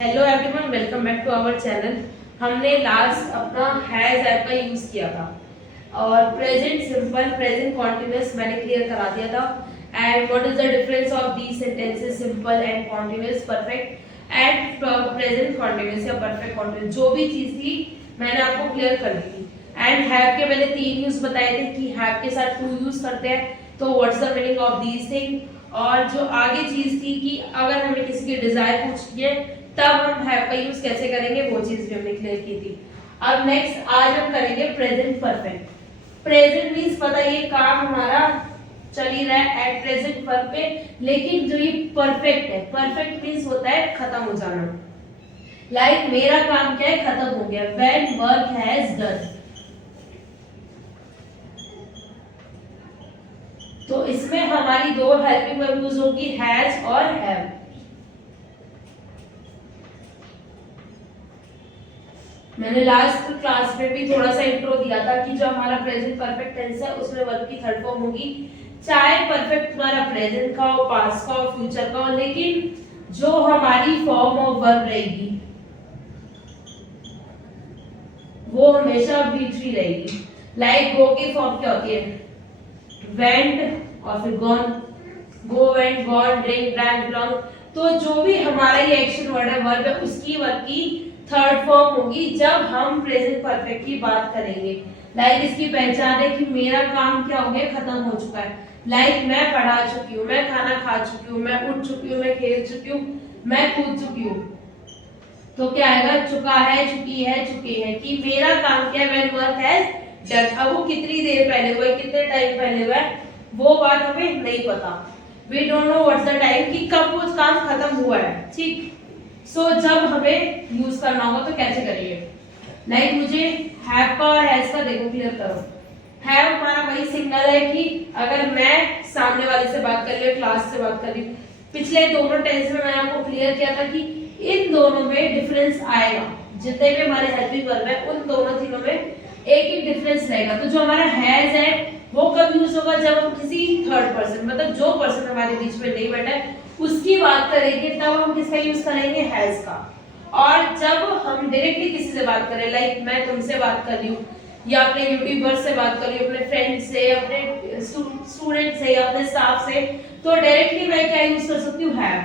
Hello everyone, welcome back to our channel. हमने last अपना has app का use किया था और प्रेजेंट सिंपल, प्रेजेंट कॉन्टिन्यूअस मैंने क्लियर करा दिया था। And what is the difference of these sentences, simple and continuous, perfect and present continuous या परफेक्ट कॉन्टिन्यूअस, जो भी चीज थी मैंने आपको क्लियर कर दी थी। एंड हैव के मैंने 3 यूज बताए थे कि हैव के साथ 2 यूज करते हैं, तो what's the meaning of these thing. और जो आगे चीज थी कि अगर हमें किसी की डिजायर पूछनी है तब हम हैव का यूज कैसे करेंगे, वो चीज भी हमने क्लियर की थी। अब नेक्स्ट आज हम करेंगे प्रेजेंट परफेक्ट। प्रेजेंट मींस पता ये काम हमारा चल ही रहा है एट प्रेजेंट वर्ब पे, लेकिन जो ये परफेक्ट है, परफेक्ट मींस होता है खत्म हो जाना। लाइक मेरा काम क्या है, खत्म हो गया, व्हेन वर्क हैज डन। तो इसमें हमारी दो हेल्पिंग वर्ब यूज होगी, हैज और हैव। मैंने लास्ट क्लास में भी थोड़ा सा इंट्रो दिया था कि जो हमारा प्रेजेंट परफेक्ट टेंस है उसमें वर्ब की थर्ड फॉर्म होगी, चाहे परफेक्ट तुम्हारा प्रेजेंट का हो, पास्ट का हो, फ्यूचर का हो, लेकिन जो हमारी फॉर्म ऑफ वर्ब रहेगी वो हमेशा V3 रहेगी। लाइक गो की फॉर्म क्या होती है, वेंट और फिर gone, go, went, gone, drink, drank, belong. तो जो भी हमारा ये एक्शन वर्ड है, वर्ब है, उसकी वर्ब की थर्ड फॉर्म होगी जब हम प्रेजेंट परफेक्ट की बात करेंगे। लाइक इसकी पहचान है कि मेरा काम क्या हो गया, खत्म हो चुका है। लाइक मैं पढ़ा चुकी हूँ, मैं खाना खा चुकी हूँ, मैं उठ चुकी हूँ, मैं खेल चुकी हूँ, मैं कूद चुकी हूँ। तो क्या आएगा, चुका है, चुकी है, चुके हैं, कि मेरा काम क्या है, व्हेन वर्क हैज डन। अब वो कितनी देर पहले हुआ है, कितने टाइम पहले हुआ है, वो बात हमें नहीं पता। We don't know what's the time, कि कब वो काम खत्म हुआ है। ठीक, सो जब हमें यूज करना होगा तो कैसे करेंगे। लाइक मुझे हैव का और हैज का देखो क्लियर करो। हैव हमारा वही सिंगल है कि अगर मैं सामने वाले से बात कर रही हूँ, क्लास से बात कर रही हूँ। पिछले दोनों टेंस में मैंने आपको क्लियर किया था कि इन दोनों में डिफरेंस आएगा। जितने भी हमारे हेल्पिंग वर्ब है उन दोनों तीनों में एक ही डिफरेंस रहेगा। तो जो हमारा हैज है वो कब यूज होगा, जब हम किसी थर्ड पर्सन, मतलब जो पर्सन हमारे बीच में नहीं बैठा है उसकी बात करेंगे, तब हम किसका यूज करेंगे, हैज का। और जब हम डायरेक्टली किसी से बात करें, लाइक मैं तुमसे बात कर रही हूँ या अपने यूट्यूबर से बात कर रही हूँ, अपने फ्रेंड से, अपने स्टूडेंट से या अपने स्टाफ से, तो डायरेक्टली मैं क्या यूज कर सकती हूँ, हैव।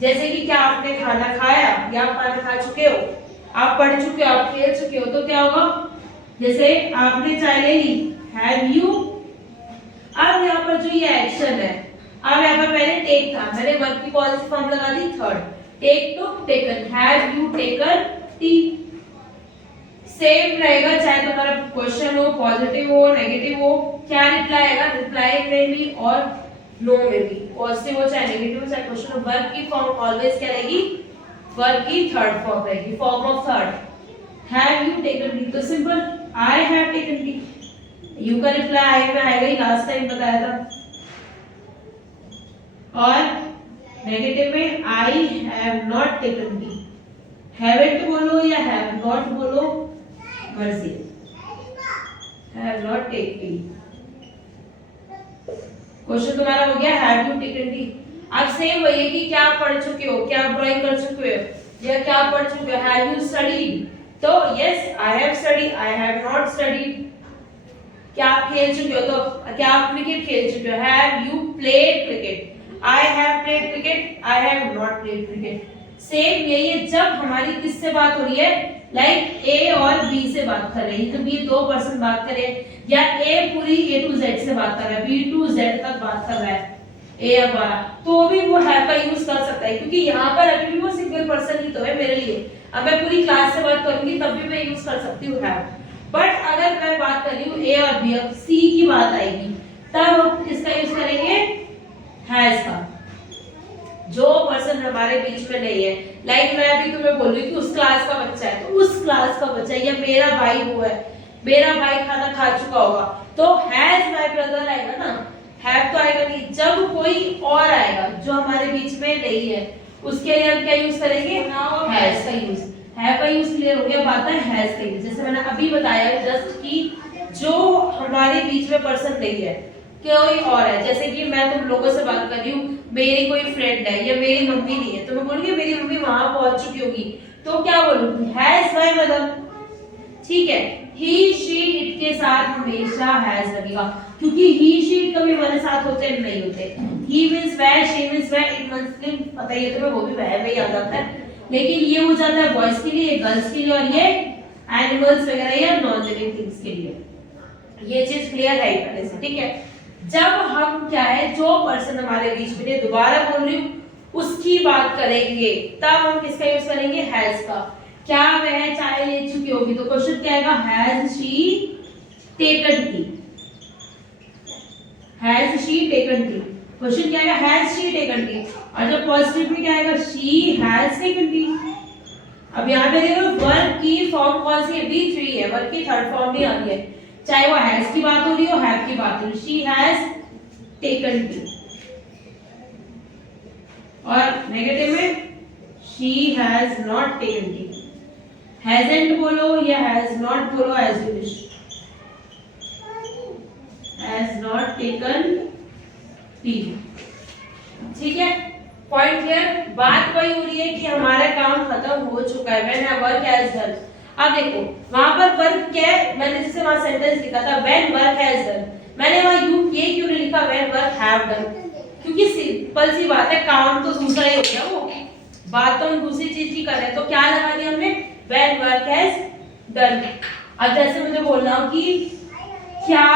जैसे कि क्या आपने खाना खाया, या आप खाना खा चुके हो, आप पढ़ चुके हो, आप खेल चुके हो, तो क्या होगा, जैसे आपने चाय ले ली, हैव यू। अब यहाँ पर जो ये एक्शन है, अब यहाँ पर पहले टेक था, मैंने वर्ब की कौन सी फॉर्म लगा दी, third. Take to taken, have you taken tea. Same रहेगा चाहे तुम्हारा क्वेश्चन हो, पॉजिटिव हो, नेगेटिव हो, क्या रिप्लाई आएगा, रिप्लाई में भी और नो में भी, पॉजिटिव हो चाहे नेगेटिव हो चाहे क्वेश्चन हो, वर्ब की फॉर्म ऑलवेज क्या रहेगी, वर्ब की थर्ड फॉर्म रहेगी, form of third. Have you taken tea, तो simple I have taken tea. You का रिप्लाई आई में आएगा ही, लास्ट टाइम बताया था। और नेगेटिव में I have not taken tea. Haven't बोलो या हैव नॉट बोलो, मर्जी। Have not take tea, question तुम्हारा हो गया हैव यू टेकन टी। अब सेम वही है कि क्या आप पढ़ चुके हो, क्या आप ड्राइंग कर चुके हो, या क्या आप पढ़ चुके हो, हैव यू स्टडीड। तो yes I have studied, I have not studied. क्या आप खेल चुके हो, तो क्या आप क्रिकेट खेल चुके हो, have you played cricket, I have played cricket, I have not played cricket। Same यही है जब हमारी किससे बात हो रही है, लाइक A और B से बात कर रही है, तो B दो पर्सन बात करें, या A पूरी A to Z से बात कर रहा है, B to Z तक बात कर रहा है A हमारा, तो भी वो हैव का यूज कर सकता है, क्योंकि यहाँ पर अभी भी वो सिंगल पर्सन ही तो है मेरे लिए। अब मैं पूरी क्लास से बात करूंगी तब भी मैं यूज कर सकती हूँ हैव। बट अगर मैं बात कर रही हूँ A और B, अब C की बात आएगी, तब हम किसका यूज करेंगे, हैज का। जो पर्सन हमारे बीच में नहीं है, लाइक मैं अभी तुम्हें बोल रही हूँ कि उस क्लास का बच्चा है, तो उस क्लास का बच्चा, या मेरा भाई वो है, मेरा भाई खाना खा चुका होगा, तो हैज माय ब्रदर आएगा ना, हैव तो आएगा नहीं। जब कोई और आएगा जो हमारे बीच में नहीं है, उसके लिए हम क्या यूज करेंगे, हैज का यूज। हैव का यूज क्लियर हो गया, बात है हैज का यूज। जैसे मैंने अभी बताया जस्ट कि जो हमारे बीच में पर्सन नहीं है कोई और है, जैसे कि मैं तुम लोगों से बात कर रही हूँ, मेरी कोई फ्रेंड है या मेरी मम्मी नहीं है, तो मैं बोलूंगी मेरी मम्मी वहां पहुंच चुकी होगी, तो क्या बोलूंगी, हैज माय मदर। ठीक है, ही शी इट के साथ हमेशा हैज लगेगा, क्योंकि ही शी कभी हमारे साथ होते नहीं होते। ही मींस वह, शी मींस वह, इट मींस पता ही है तुम्हें, वो भी वह में ही आ जाता है, लेकिन ये हो जाता है बॉयज के लिए, गर्ल्स के लिए, और ये एनिमल्स वगैरह या नॉन लिविंग थिंग्स के लिए। ये चीज क्लियर है पहले से, ठीक है। जब हम क्या है, जो पर्सन हमारे बीच में, दोबारा बोल रही हूँ, उसकी बात करेंगे, तब हम किसका यूज करेंगे, हैज का। क्या वह चाय ले चुकी होगी, तो क्वेश्चन क्या आएगा, has she taken T, has she taken T. Question क्या आएगा, हैज शी टेकन टी। और जब पॉजिटिव में क्या आएगा, शी हैज टेकन टी। अब यहाँ पे देखो वर्ब की फॉर्म कौन सी है, B3 है, वर्ब की थर्ड फॉर्म भी आती है, चाहे वो हैज की बात हो रही हो, हैव की बात हो रही, शी हैज टेकन टी। और नेगेटिव में she has not taken tea, hasn't बोलो या हैज नॉट बोलो, as you wish, has not taken tea. ठीक है, पॉइंट क्लियर। बात वही हो रही है कि हमारा काम खत्म हो चुका है, व्हेन वर्क हैज डन। अब देखो वहां पर वर्क क्या है, मैंने जैसे वहां सेंटेंस लिखा था व्हेन वर्क हैज डन, मैंने वहां यू ये क्यों नहीं लिखा व्हेन वर्क हैव डन, क्योंकि सिंपल सी बात है, काम तो दूसरा ही हो गया, वो बात तो हम दूसरी चीज की कर रहे हैं, तो क्या लगा दिया हमने, व्हेन वर्क हैज डन। अब जैसे मुझे बोलना हो कि क्या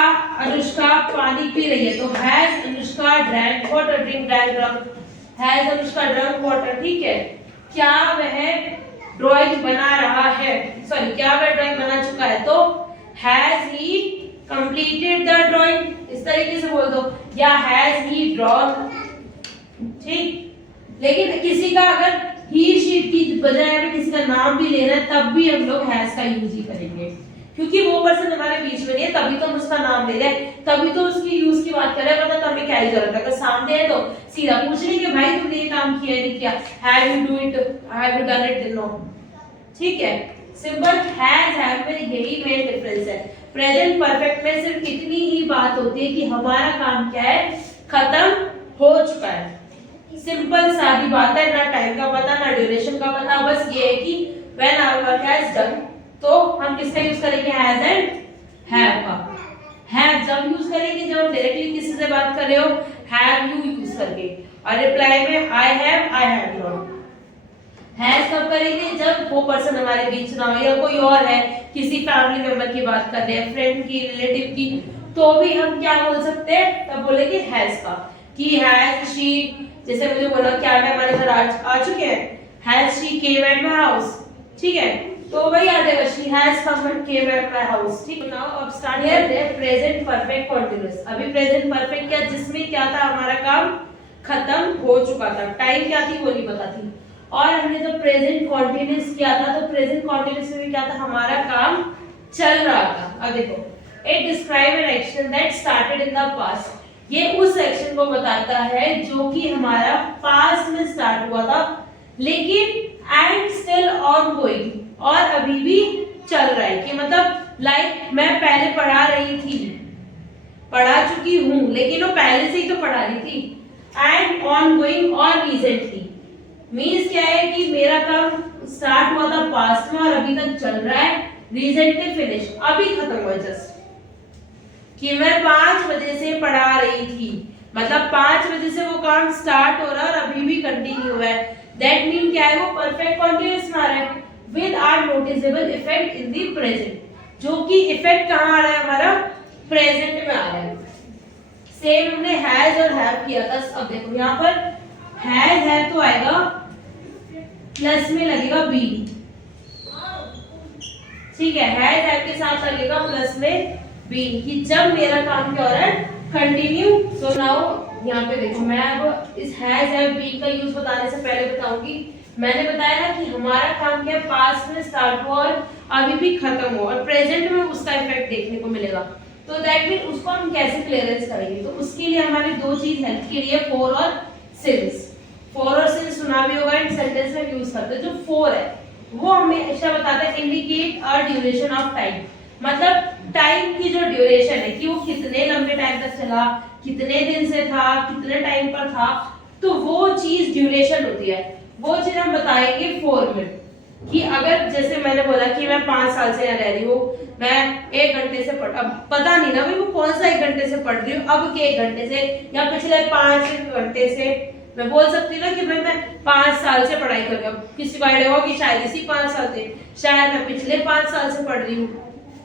अनुष्का पानी पी रही है, तो has Anushka drank water, drink drank drunk, has Anushka drunk water. ठीक है, क्या वह ड्राइंग बना रहा है, सॉरी क्या वह ड्राइंग बना चुका है, तो has he completed the drawing, इस तरीके से बोल दो, या हैज ही ड्रॉन। ठीक, लेकिन किसी का अगर ही शी की बजाय में किसी का नाम भी लेना है, तब भी हम लोग हैज का यूज ही करेंगे, क्योंकि वो पर्सन हमारे बीच में नहीं है, तभी तो हम उसका नाम ले रहे हैं, तभी तो उसकी यूज की बात कर रहे हैं, वरना तो हमें क्या ही जरूरत है, अगर सामने है तो सीधा पूछ लेंगे भाई तुमने ये काम किया है नहीं किया, have you do it, have you done it, no. ठीक है, सिंपल हैव में यही मेन डिफरेंस है। प्रेजेंट परफेक्ट में सिर्फ इतनी ही बात होती है कि हमारा काम क्या है, खत्म हो चुका है, सिंपल सादी बात है, ना टाइम का पता ना ड्यूरेशन का पता, बस ये है कि when our work has done, तो हम किसका यूज करेंगे, हैज एंड हैव का। हैव जब यूज करेंगे जब हम डायरेक्टली किसी से बात कर रहे हो, हैव यू यूज करके, और रिप्लाई में आई हैव नॉट। हैज कब करेंगे, जब वो पर्सन हमारे बीच ना हो, या कोई और है, किसी फैमिली मेंबर की बात कर रहे हैं, फ्रेंड की, रिलेटिव की, तो भी हम क्या बोल सकते हैं, तब बोलेंगे हैज का, कि हैज शी, जैसे मुझे बोला क्या मैं हमारे घर आ चुके हैं, has she came at my house. ठीक है, तो वही आ जाएगा, she has come and came at my house. ठीक, नाउ अब स्टार्ट करते हैं प्रेजेंट परफेक्ट कंटीन्यूअस। अभी प्रेजेंट परफेक्ट क्या, जिसमें क्या था, हमारा काम खत्म हो चुका था, टाइम क्या थी वो नहीं पता थी, और हमने जब प्रेजेंट कंटीन्यूअस किया था, तो प्रेजेंट कंटीन्यूअस में क्या था, हमारा काम चल रहा था। अब देखो, it describe an action that started in the past, ये उस एक्शन को बताता है जो कि हमारा पास्ट में स्टार्ट हुआ था, लेकिन एंड स्टिल ऑनगोइंग, और अभी भी चल रहा है, कि मतलब लाइक मैं पहले पढ़ा रही थी, पढ़ा चुकी हूं, लेकिन वो पहले से ही तो पढ़ा रही थी, एंड ऑनगोइंग और रिसेंटली, मीन्स क्या है कि मेरा काम स्टार्ट हुआ था पास्ट में और अभी तक चल रहा है, रिसेंटली फिनिश, अभी खत्म हुआ जस्ट, कि मैं 5 बजे से पढ़ा रही थी, मतलब 5 बजे से वो काम स्टार्ट हो रहा है और अभी भी कंटिन्यू है, दैट मीन क्या है, वो परफेक्ट कंटीन्यूअस में आ रहा है, with are noticeable effect in the present, जो कि इफेक्ट कहाँ आ रहा है, हमारा प्रेजेंट में आ रहा है। सेम हमने हैज और हैव किया था। अब देखो यहाँ पर हैज है तो आएगा प्लस में लगेगा बी, ठीक है, हैज हैव के साथ लगेगा प्लस में बी, कि जब मेरा काम क्या हो रहा है, कंटिन्यू। तो नाउ यहाँ पे देखो, मैं अब इस हैज हैव बीन का यूज बताने से पहले बताऊंगी, मैंने बताया ना कि हमारा काम क्या है, पास्ट में स्टार्ट हुआ और अभी भी खत्म हुआ, और प्रेजेंट में उसका इफेक्ट देखने को मिलेगा, तो दैट मीन उसको हम कैसे क्लियरेंस करेंगे, तो उसके लिए हमारी दो चीज हेल्प के लिए, फोर और सिंस। फोर और सिंस सुना भी होगा, इन सेंटेंस में यूज करते हैं। जो फोर है वो हमेशा बताता है indicate a duration of time, मतलब टाइम की जो ड्यूरेशन है कि वो कितने लंबे टाइम तक चला, कितने दिन से था, कितने टाइम पर था, तो वो चीज ड्यूरेशन होती है। वो चीज हम बताएंगे 4 मिनट कि अगर जैसे मैंने बोला कि मैं 5 साल से यहाँ रह रही हूँ, मैं 1 घंटे से पढ़, अब पता नहीं ना भाई वो कौन सा 1 घंटे से पढ़ रही हूँ, अब के 1 घंटे से या पिछले 5 घंटे से। मैं बोल सकती हूँ ना कि मैं 5 साल से पढ़ाई कर रही हूँ। किसी को आइडिया होगा कि शायद इसी 5 साल से, शायद मैं पिछले 5 साल से पढ़ रही हूँ,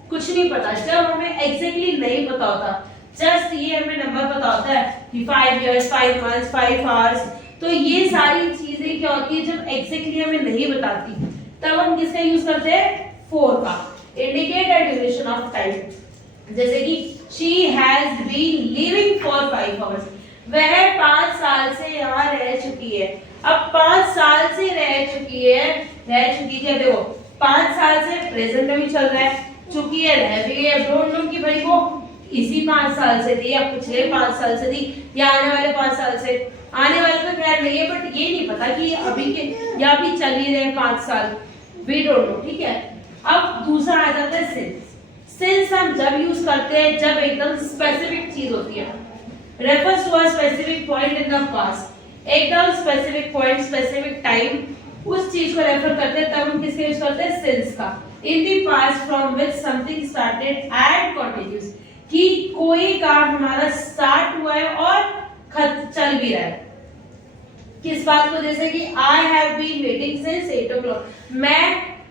कुछ नहीं पता। जब हमें एग्जैक्टली नहीं पता होता, जस्ट ये हमें नंबर पता होता है कि 5 years 5 months 5 hours, तो ये सारी चीजें क्या होती है जब एग्जैक्टली हमें नहीं बताती, तब हम किसका यूज करते हैं 4 का, indicate the duration of time. जैसे कि she has been living for 5 hours, वह 5 साल से यहाँ रह चुकी है। अब 5 साल से रह चुकी है, देखो 5 साल से प्रेजेंट में भी चल रहा है, चुकी है, रह भी गई। डोंट नो कि भाई वो इसी 5 साल से थी या पिछले 5 साल से थी या आने वाले 5 साल से, आने वाले तो खैर नहीं है, बट ये नहीं पता कि अभी के या अभी चल ही रहे 5 साल, वी डोंट नो, ठीक है। अब दूसरा आ जाता है सिंस। सिंस हम जब यूज करते हैं जब एकदम स्पेसिफिक चीज होती है, refers to a specific point in the past, एकदम स्पेसिफिक पॉइंट, स्पेसिफिक टाइम, उस चीज को रेफर करते हैं, तब हम किसका यूज करते हैं सिंस का। इन the past from which something started and continues, कि कोई काम हमारा स्टार्ट हुआ है और चल भी रहा है। किस बात को, जैसे कि I have been waiting since 8 o'clock, मैं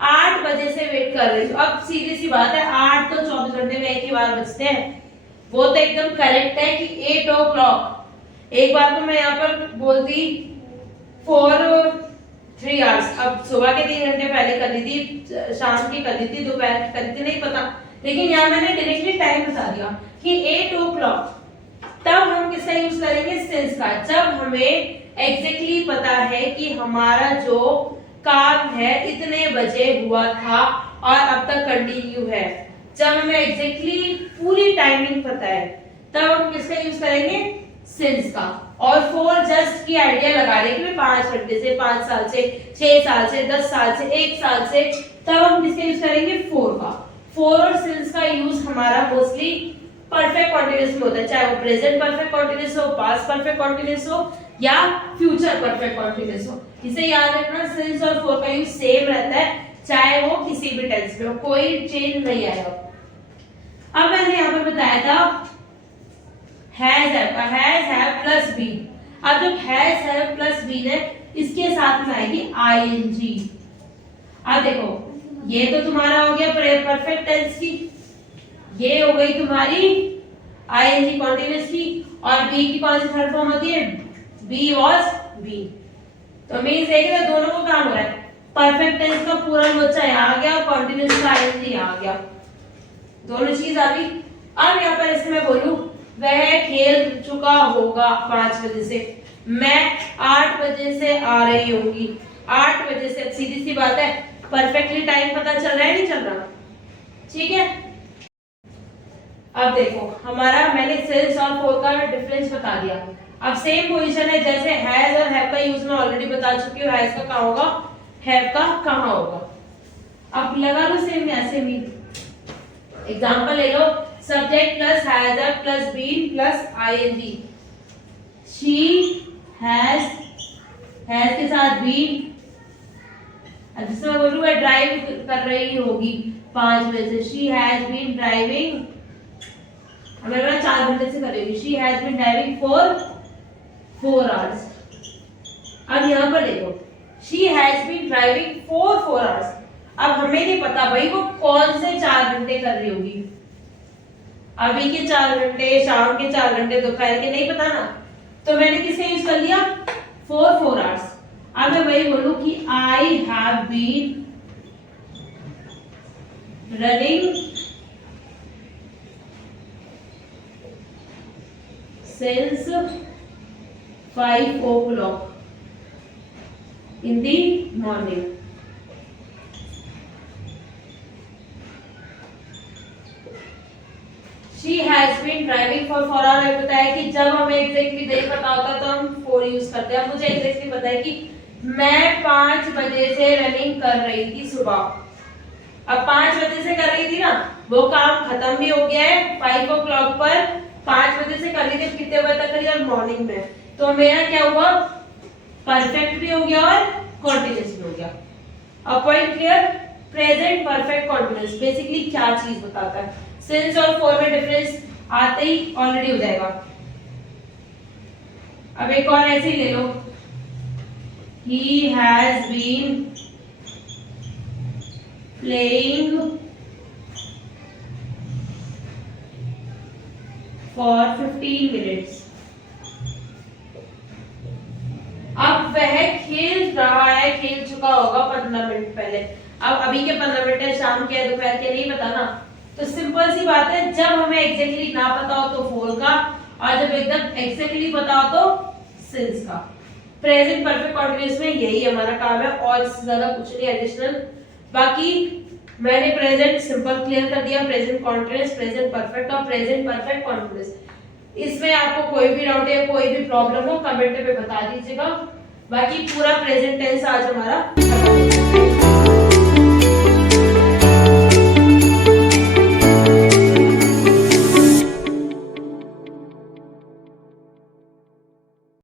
8 बजे से वेट कर रही हूँ। अब सीधी सी बात है, 8 तो 24 घंटे में एक ही बार बजते हैं, वो तो एकदम करेक्ट है कि 8 o'clock। एक बार तो मैं यहाँ पर बोलती 3 hours, अब सुबह के 3 घंटे पहले कर दी थी, शाम की कर दी थी, दोपहर की कर दी थी, नहीं पता, लेकिन यहाँ मैंने डायरेक्टली टाइम बता दिया कि 8 o'clock। तब हम किसका यूज करेंगे सिंस का, जब हमें एग्जैक्टली पता है कि हमारा जो काम है इतने बजे हुआ था और अब तक कंटिन्यू है। जब हमें एग्जैक्टली पूरी टाइमिंग पता है, तब हम किसका यूज करेंगे सिंस का। और 4 जस्ट की आइडिया लगा रहे कि 5 घंटे से, 5 साल से, 6 साल से, 10 साल से, 1 साल से, तब हम किसका यूज करेंगे 4 का। 4 और सिंस का यूज हमारा मोस्टली परफेक्ट कॉन्टिन्यूअस में होता है, चाहे वो प्रेजेंट परफेक्ट कॉन्टिन्यूअस हो, पास्ट परफेक्ट कॉन्टिन्यूअस हो या फ्यूचर परफेक्ट कॉन्टिन्यूअस हो। इसे याद रखना, सिंस और 4 का यूज सेम रहता है, चाहे वो किसी भी टेंस में हो, कोई चेंज नहीं आएगा। अब मैंने यहाँ पर बताया था हैज हैव प्लस बीन। अब जब हैज हैव प्लस बीन है, इसके साथ में आएगी आईएनजी। अब देखो ये तो तुम्हारा हो गया परफेक्ट टेंस की, ये हो गई तुम्हारी आईएनजी कॉन्टिन्यूअस की, और बी की कौन सी थर्ड फॉर्म होती है, बी वाज बी। तो मींस है कि दोनों को काम हो रहा है, परफेक्ट टेंस का पूरा लोचा यहाँ आ गया और कॉन्टिन्यूअस का आईएनजी यहाँ आ गया, दोनों चीज आ गई। अब यहाँ पर इसमें मैं बोलूं वह खेल चुका होगा 5 बजे से, मैं 8 बजे से आ रही होंगी, 8 बजे से, सीधी सी बात है, परफेक्टली टाइम पता चल रहा है नहीं चल रहा, ठीक है। अब देखो हमारा मैंने सिंस और 4 का डिफरेंस बता दिया। अब सेम पोजीशन है, जैसे हैज और हैव का यूज मैं ऑलरेडी बता चुकी हूँ, हैज का कहाँ होगा, हैव का कहाँ होगा। अब लगा लो सेम ऐसे भी, एग्जांपल ले लो, subject plus has plus been plus आईएनजी, N G she has been, जिसमें मैं बोलूँ मैं ड्राइव कर रही होगी 5 बजे से, शी हैज बीन ड्राइविंग, अगर मैं 4 घंटे से करेगी, she has been driving for 4 hours। अब यहाँ पर देखो she has been driving for 4 hours, अब हमें नहीं पता भाई वो कौन से 4 घंटे कर रही होगी, अभी के 4 घंटे, शाम के 4 घंटे, दोपहर के, नहीं पता ना, तो मैंने किसे यूज कर लिया 4 hours। अब मैं वही बोलूं कि I have been running since 5 o'clock in the morning। She has been driving for 4 hours। बताया कि जब हमें एग्जैक्टली नहीं पता होता तो हम 4 यूज करते हैं। मुझे एग्जैक्टली पता है कि मैं 5 बजे से रनिंग कर रही थी सुबह, अब 5 बजे से कर रही थी ना, वो काम खत्म भी हो गया है 5 o'clock पर, 5 बजे से कर रही थी, कितने बजे तक करी? और मॉर्निंग में। तो मेरा क्या हुआ, परफेक्ट भी हो गया और कॉन्टिन्यूस भी हो गया। अब point clear? Present perfect continuous basically क्या चीज बताता है? सिंस और फॉर में डिफरेंस आते ही ऑलरेडी हो जाएगा। अब एक और ऐसे ही ले लो, he has been playing for 15 minutes। अब वह खेल रहा है, खेल चुका होगा 15 मिनट पहले। अब अभी के 15 मिनट है, शाम के, दोपहर के, नहीं पता ना। तो सिंपल सी बात है, जब हमें एग्जैक्टली ना पता हो तो फॉर का, और जब एकदम एग्जैक्टली पता हो तो सिंस का। प्रेजेंट परफेक्ट कॉन्टिन्यूअस में यही हमारा काम है, और इससे ज्यादा कुछ नहीं एडिशनल। बाकी मैंने प्रेजेंट सिंपल क्लियर कर दिया, प्रेजेंट कॉन्टिन्यूअस, प्रेजेंट परफेक्ट और प्रेजेंट परफेक्ट कॉन्टिन्यूअस। इसमें आपको कोई भी डाउट है, कोई भी प्रॉब्लम हो, कमेंट पे बता दीजिएगा। बाकी पूरा प्रेजेंट टेंस आज हमारा